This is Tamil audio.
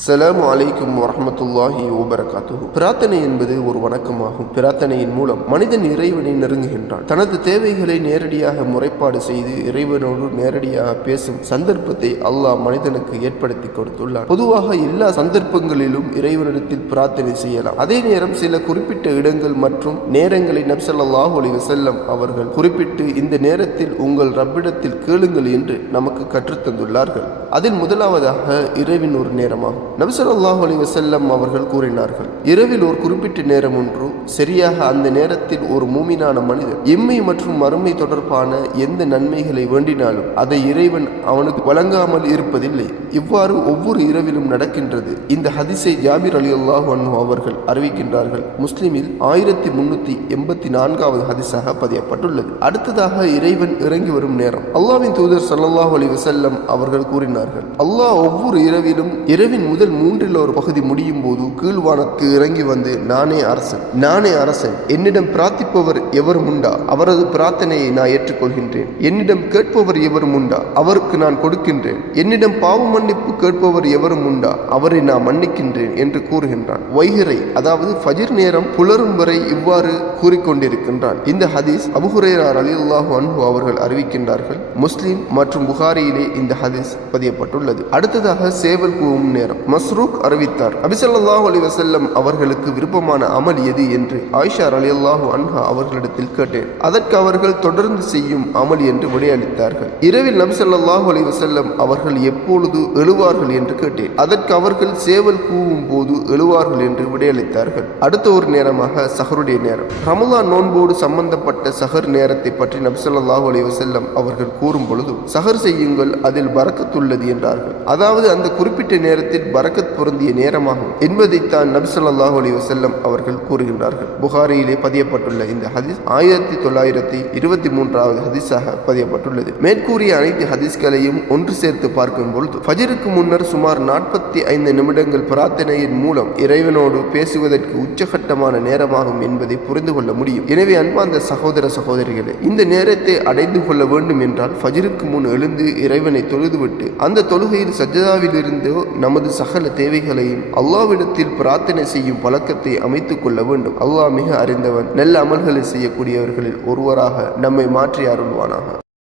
அஸ்ஸலாமு அலைக்கும் வரமத்துல்லாஹி ஓபரகாத்து பிரார்த்தனை என்பது ஒரு வணக்கமாகும். பிரார்த்தனையின் மூலம் மனிதன் இறைவனை நெருங்குகின்றான். தனது தேவைகளை நேரடியாக முறைப்பாடு செய்து இறைவனோடு நேரடியாக பேசும் சந்தர்ப்பத்தை அல்லாஹ் மனிதனுக்கு ஏற்படுத்தி கொடுத்துள்ளார் பொதுவாக எல்லா சந்தர்ப்பங்களிலும் இறைவனிடத்தில் பிரார்த்தனை செய்யலாம். அதே நேரம் சில குறிப்பிட்ட இடங்கள் மற்றும் நேரங்களை நப்சல்லாஹு அலி வசல்லம் அவர்கள் குறிப்பிட்டு இந்த நேரத்தில் உங்கள் ரப்பிடத்தில் கேளுங்கள் என்று நமக்கு கற்றுத்தந்துள்ளார்கள். அதில் முதலாவதாக இரவின் ஒரு நேரமாகும். நபிசல்லாஹு அலி வசல்லம் அவர்கள் கூறினார்கள் இரவில் ஒரு குறிப்பிட்ட நேரம் ஒன்று சரியாக அந்த நேரத்தில் ஒரு மூமினான மனிதன் எம்மை மற்றும் மறுமை தொடர்பான எந்த நன்மைகளை வேண்டினாலும் அதை இறைவன் அவனுக்கு வழங்காமல் இருப்பதில்லை. இவ்வாறு ஒவ்வொரு இரவிலும் நடக்கின்றது. இந்த ஹதிசை ஜாபிர் அலி அல்லாஹ் அவர்கள் அறிவிக்கின்றார்கள். முஸ்லிமில் ஆயிரத்தி முன்னூத்தி எண்பத்தி நான்காவது ஹதிசாக பதியப்பட்டுள்ளது. அடுத்ததாக இறைவன் இறங்கி வரும் நேரம். அல்லாவின் தூதர் ஸல்லல்லாஹு அலி வசல்லம் அவர்கள் கூறினார்கள் அல்லாஹ் ஒவ்வொரு இரவிலும் இரவின் முதல் மூன்றில் ஒரு பகுதி முடியும் போது கீழ்வானக்கு இறங்கி வந்து நானே அரசன் நானே அரசன் என்னிடம் பிரார்த்திப்பவர் எவரும் உண்டா? அவரது பிரார்த்தனையை நான் ஏற்றுக்கொள்கின்றேன். என்னிடம் கேட்பவர் எவரும் உண்டா? அவருக்கு நான் கொடுக்கின்றேன். என்னிடம் பாவ மன்னிப்பு கேட்பவர் எவரும் உண்டா? அவரை நான் மன்னிக்கின்றேன் என்று கூறுகின்றான். வைகிறை அதாவது ஃபஜிர் நேரம் புலரும் வரை இவ்வாறு கூறிக்கொண்டிருக்கின்றான். இந்த ஹதீஸ் அபுஹுரேரார் அலி அல்லாஹு அன்பு அவர்கள் அறிவிக்கின்றார்கள். முஸ்லிம் மற்றும் புகாரியிலே இந்த ஹதீஸ் பதியப்பட்டுள்ளது. அடுத்ததாக சேவல் கூவும் நேரம். மஸ்ரூக் அறிவித்தார். அபிசல்லாஹு அலி வசல்லம் அவர்களுக்கு விருப்பமான அமல் எது என்று ஆயிஷா அலி அல்லாஹு அன்ஹா அவர்களிடத்தில் கேட்டேன். அதற்கு அவர்கள் தொடர்ந்து செய்யும் அமல் என்று விடையளித்தார்கள். இரவில் நபிசல்லாஹு அலி வசல்லம் அவர்கள் எப்பொழுது எழுவார்கள் என்று கேட்டேன். அதற்கு அவர்கள் சேவல் கூவும் போது எழுவார்கள் என்று விடையளித்தார்கள். அடுத்த ஒரு நேரமாக சஹருடைய நேரம். ரமலான் நோன்போடு சம்பந்தப்பட்ட சஹர் நேரத்தை பற்றி நபிசல்லாஹு அலி வசல்லம் அவர்கள் கூறும் பொழுது சஹர் செய்யுங்கள் அதில் பறக்கத்துள்ளது என்றார்கள். அதாவது அந்த குறிப்பிட்ட நேரத்தில் பரக்கத் பொருந்திய நேரமாகும். என்பதைத்தான் நபிசல்லாஹு அலி வசல்லம் அவர்கள் கூறுகின்றார்கள். புகாரியிலே பதியப்பட்டுள்ள இந்த ஹதீஸ் ஆயிரத்தி தொள்ளாயிரத்தி இருபத்தி மூன்றாவது ஹதீஸாக பதியப்பட்டுள்ளது. மேற்கூறிய அனைத்து ஹதீஸ்களையும் ஒன்று சேர்த்து பார்க்கும் பொழுது ஃபஜருக்கு முன்னர் சுமார் நாற்பத்தி ஐந்து நிமிடங்கள் பிரார்த்தனையின் மூலம் இறைவனோடு பேசுவதற்கு உச்சகட்டமான நேரமாகும் என்பதை புரிந்து கொள்ள முடியும். எனவே அன்பார்ந்த சகோதர சகோதரிகளே இந்த நேரத்தை அடைந்து கொள்ள வேண்டும் என்றால் ஃபஜருக்கு முன் எழுந்து இறைவனை தொழுதுவிட்டு அந்த தொழுகையில் சஜ்ஜாவிலிருந்தோ நமது சகல தேவைகளையும் அல்லாவிடத்தில் பிரார்த்தனை செய்யும் பழக்கத்தை அமைத்துக் கொள்ள வேண்டும். அல்லாஹ் மிக அறிந்தவன். நல்ல அமல்களை செய்யக்கூடியவர்களில் ஒருவராக நம்மை மாற்றி அருள்வானாக.